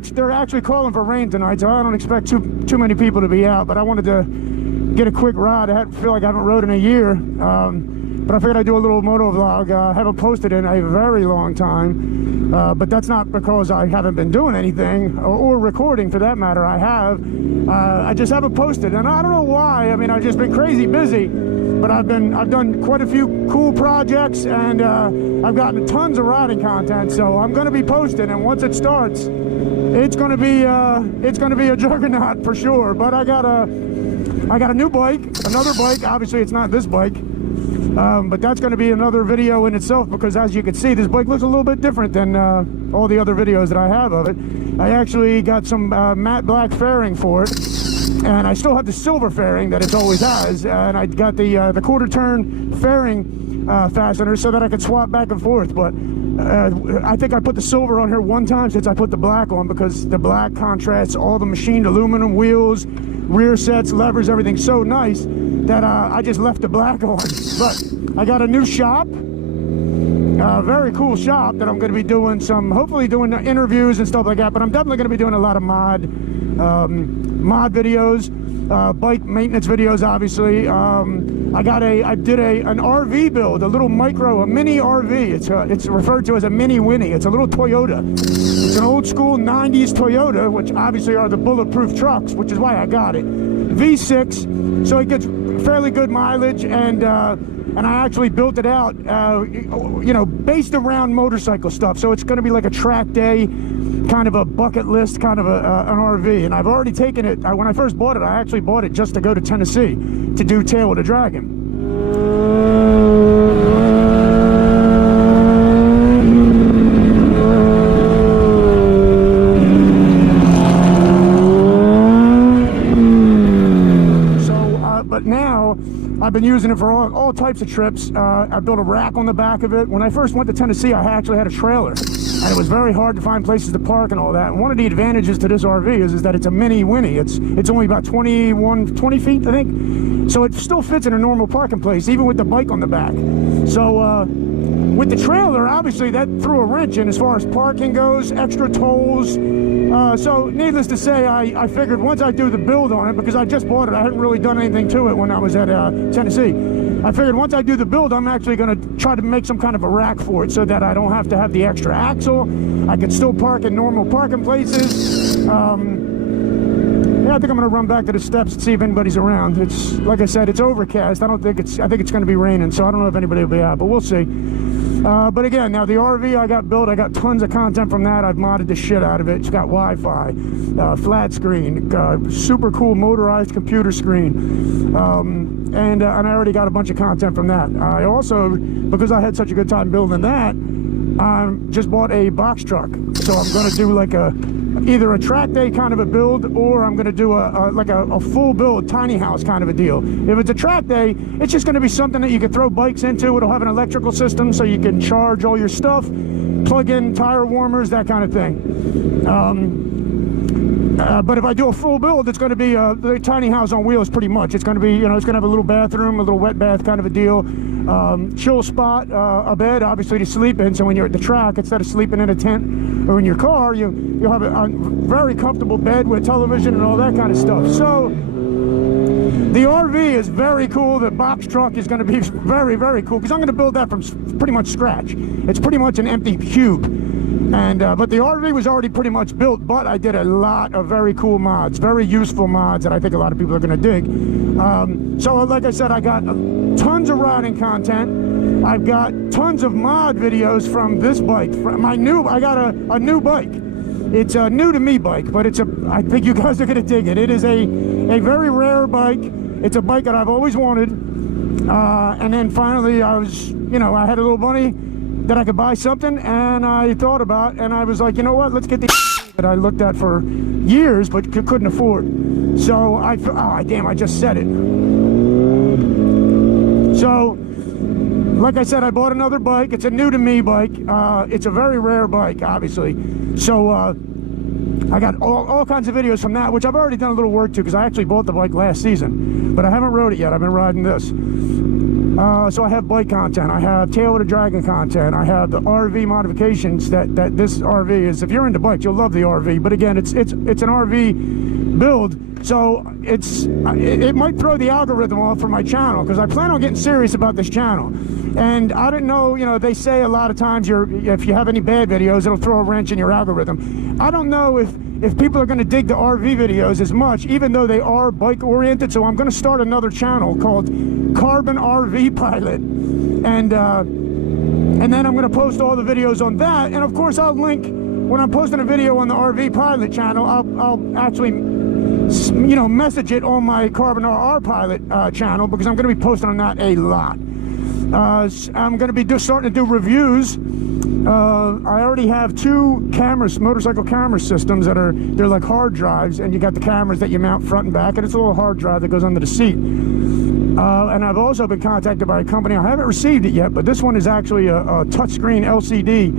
they're actually calling for rain tonight, so I don't expect too many people to be out. But I wanted to get a quick ride. I feel like I haven't rode in a year, but I figured I'd do a little moto vlog. I haven't posted in a very long time, but that's not because I haven't been doing anything or recording, for that matter. I have. I just haven't posted, and I don't know why. I mean, I've just been crazy busy. But I've done quite a few cool projects, and I've gotten tons of riding content. So I'm going to be posting, and once it starts, it's going to be a juggernaut for sure. But I got a new bike, another bike. Obviously, it's not this bike, but that's going to be another video in itself, because as you can see, this bike looks a little bit different than all the other videos that I have of it. I actually got some matte black fairing for it. And I still have the silver fairing that it always has, and I got the quarter turn fairing fastener so that I could swap back and forth. But I think I put the silver on here one time since I put the black on, because the black contrasts all the machined aluminum wheels, rear sets, levers, everything so nice that I just left the black on. But I got a new shop, very cool shop that I'm going to be doing hopefully doing interviews and stuff like that. But I'm definitely going to be doing a lot of mod videos, bike maintenance videos, obviously. I did an RV build, a mini RV. It's referred to as a mini Winnie. It's a little Toyota. It's an old school 90s Toyota, which obviously are the bulletproof trucks, which is why I got it. V6, so it gets fairly good mileage, and I actually built it out, based around motorcycle stuff. So it's going to be like a track day, kind of a bucket list, kind of an RV. And I've already taken it. When I first bought it, I actually bought it just to go to Tennessee to do Tail of the Dragon. But now I've been using it for all types of trips. I built a rack on the back of it. When I first went to Tennessee, I actually had a trailer, and it was very hard to find places to park and all that. And one of the advantages to this RV is that it's a mini Winnie. It's only about 20 feet, I think. So it still fits in a normal parking place, even with the bike on the back. So with the trailer, obviously that threw a wrench in as far as parking goes, extra tolls. So needless to say, I figured once I do the build on it, because I just bought it, I hadn't really done anything to it when I was at Tennessee. I figured once I do the build, I'm actually going to try to make some kind of a rack for it so that I don't have to have the extra axle. I can still park in normal parking places. Yeah, I think I'm going to run back to the steps and see if anybody's around. It's, like I said, it's overcast. I think it's going to be raining, so I don't know if anybody will be out, but we'll see. But again, now the RV I got built, I got tons of content from that. I've modded the shit out of it. It's got Wi-Fi, flat screen, super cool motorized computer screen, and I already got a bunch of content from that. I also, because I had such a good time building that, I just bought a box truck. So I'm going to do like either a track day kind of a build, or I'm going to do a full build tiny house kind of a deal. If it's a track day, it's just going to be something that you can throw bikes into. It'll have an electrical system so you can charge all your stuff, plug in tire warmers, that kind of thing. But if I do a full build, it's going to be the tiny house on wheels pretty much. It's going to be, it's going to have a little bathroom, a little wet bath kind of a deal. Chill spot, a bed obviously to sleep in, so when you're at the track, instead of sleeping in a tent or in your car, you'll have a very comfortable bed with television and all that kind of stuff. So the RV is very cool. The box truck is going to be very, very cool, because I'm going to build that from pretty much scratch. It's pretty much an empty cube. And but the RV was already pretty much built, but I did a lot of very cool mods, very useful mods that I think a lot of people are going to dig. So like I said, I got tons of riding content. I've got tons of mod videos from this bike. I got a new bike. It's a new to me bike, but I think you guys are going to dig it. It is a very rare bike. It's a bike that I've always wanted. And then finally I had a little money that I could buy something, and I thought about, and I was like, you know what, let's get the that I looked at for years but couldn't afford. So I just said it. So like I said, I bought another bike. It's a new to me bike. It's a very rare bike, obviously. So I got all kinds of videos from that, which I've already done a little work to, because I actually bought the bike last season, but I haven't rode it yet. I've been riding this. So I have bike content, I have Tail of the Dragon content, I have the RV modifications that this RV is. If you're into bikes, you'll love the RV. But again, it's an RV build, so it might throw the algorithm off for my channel, because I plan on getting serious about this channel. And I don't know, you know, they say a lot of times if you have any bad videos, it'll throw a wrench in your algorithm. I don't know if people are going to dig the RV videos as much, even though they are bike oriented. So I'm going to start another channel called Carbon RV Pilot, and then I'm going to post all the videos on that. And of course, I'll link, when I'm posting a video on the RV Pilot channel, I'll actually, you know, message it on my Carbon RR Pilot channel, because I'm going to be posting on that a lot. I'm going to be starting to do reviews. I already have 2 cameras, motorcycle camera systems they're like hard drives, and you got the cameras that you mount front and back, and it's a little hard drive that goes under the seat. And I've also been contacted by a company. I haven't received it yet, but this one is actually a touchscreen LCD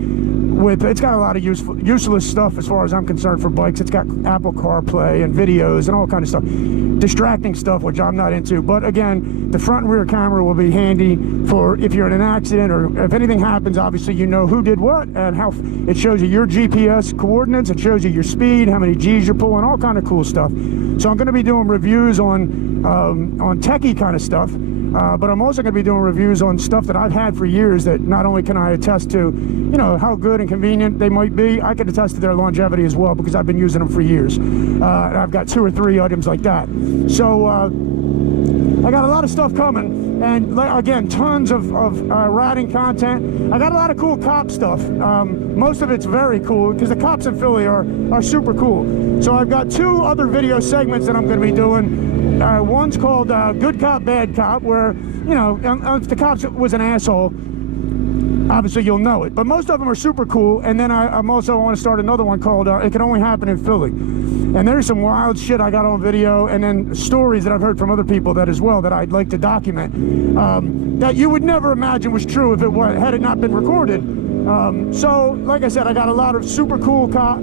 it's got a lot of useless stuff as far as I'm concerned for bikes. It's got Apple CarPlay and videos and all kind of stuff, distracting stuff, which I'm not into. But again, the front and rear camera will be handy for if you're in an accident, or if anything happens, obviously you know who did what, and how it shows you your GPS coordinates, it shows you your speed, how many G's you're pulling, all kind of cool stuff. So I'm going to be doing reviews on techie kind of stuff. But I'm also going to be doing reviews on stuff that I've had for years, that not only can I attest to, you know, how good and convenient they might be, I can attest to their longevity as well, because I've been using them for years. And I've got 2 or 3 items like that. So I got a lot of stuff coming, and again, tons of riding content. I got a lot of cool cop stuff. Most of it's very cool, because the cops in Philly are super cool. So I've got 2 other video segments that I'm going to be doing. One's called Good Cop, Bad Cop, where, you know, if the cop was an asshole, obviously you'll know it. But most of them are super cool. And then I'm also want to start another one called It Can Only Happen in Philly. And there's some wild shit I got on video, and then stories that I've heard from other people that as well that I'd like to document, that you would never imagine was true if had it not been recorded. So, like I said, I got a lot of super cool cop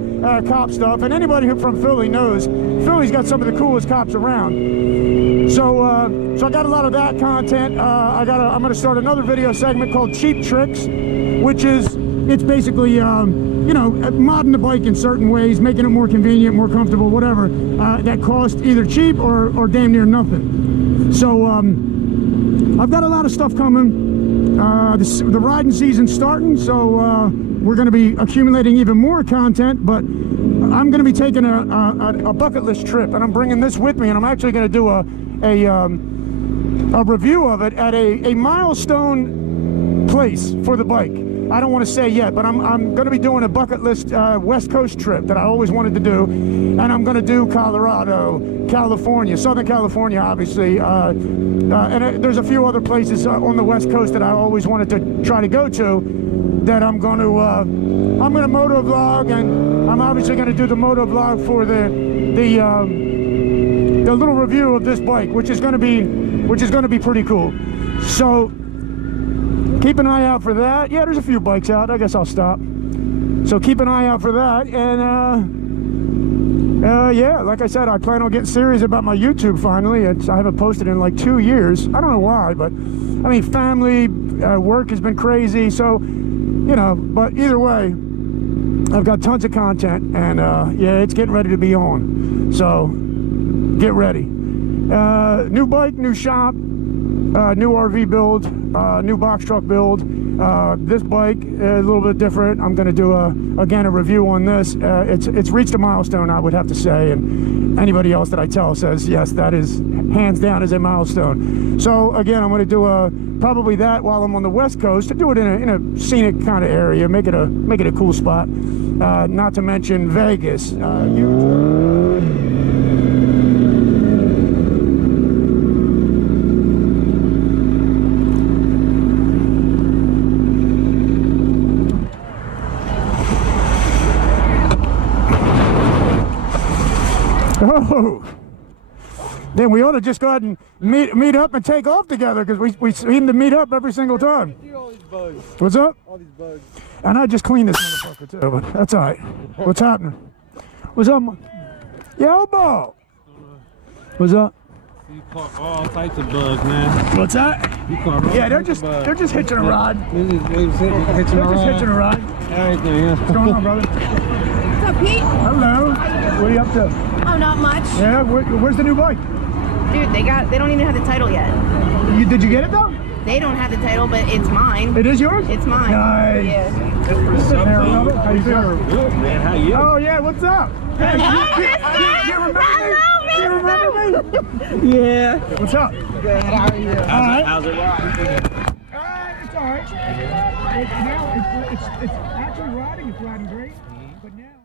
stuff, and anybody who from Philly knows Philly's got some of the coolest cops around. So I got a lot of that content. I'm going to start another video segment called Cheap Tricks, which it's basically you know, modding the bike in certain ways, making it more convenient, more comfortable, whatever, that cost either cheap or damn near nothing. So I've got a lot of stuff coming. The riding season's starting, so we're going to be accumulating even more content. But I'm going to be taking a bucket list trip, and I'm bringing this with me, and I'm actually going to do a review of it at a milestone place for the bike. I don't want to say yet, but I'm going to be doing a bucket list West Coast trip that I always wanted to do, and I'm going to do Colorado, California, Southern California, obviously, and there's a few other places on the West Coast that I always wanted to try to go to, that I'm going to moto vlog, and I'm obviously going to do the moto vlog for the little review of this bike, which is going to be pretty cool. So keep an eye out for that. Yeah, there's a few bikes out. I guess I'll stop. So keep an eye out for that. And yeah, like I said, I plan on getting serious about my YouTube finally. I haven't posted in like 2 years. I don't know why, but I mean, family, work has been crazy. So, you know, but either way, I've got tons of content, and yeah, it's getting ready to be on. So get ready. New bike, new shop, new RV build, new box truck build. This bike a little bit different. I'm going to do again a review on this. It's reached a milestone, I would have to say, and anybody else that I tell says yes, that is hands down is a milestone. So again, I'm going to do probably that while I'm on the West Coast, to do it in a scenic kind of area, make it a cool spot. Not to mention Vegas. Oh, then we ought to just go ahead and meet up and take off together, because we seem to meet up every single time. All these bugs. What's up? All these bugs. And I just cleaned this motherfucker too, but that's all right. What's happening? What's up? Yo, Bo. What's up? You caught all types of bugs, man. What's that? You caught all Yeah, they're types just of bugs. they're just hitching a rod. They're just hitching a They're just hitching a rod. rod. Everything, yeah. What's going on, brother? What's up, Pete? Hello. What are you up to? Oh, not much. Yeah, where's the new bike? Dude, they don't even have the title yet. Did you get it though? They don't have the title, but it's mine. It is yours? It's mine. Nice. Yeah. Sitting there, brother. How you feeling? Good, man. How you? Oh yeah, what's up? Hey, you remember me? You remember me? Yeah. What's up? Good. How are you? All right. How's it riding? It's all right. It's actually riding. It's riding great. But now.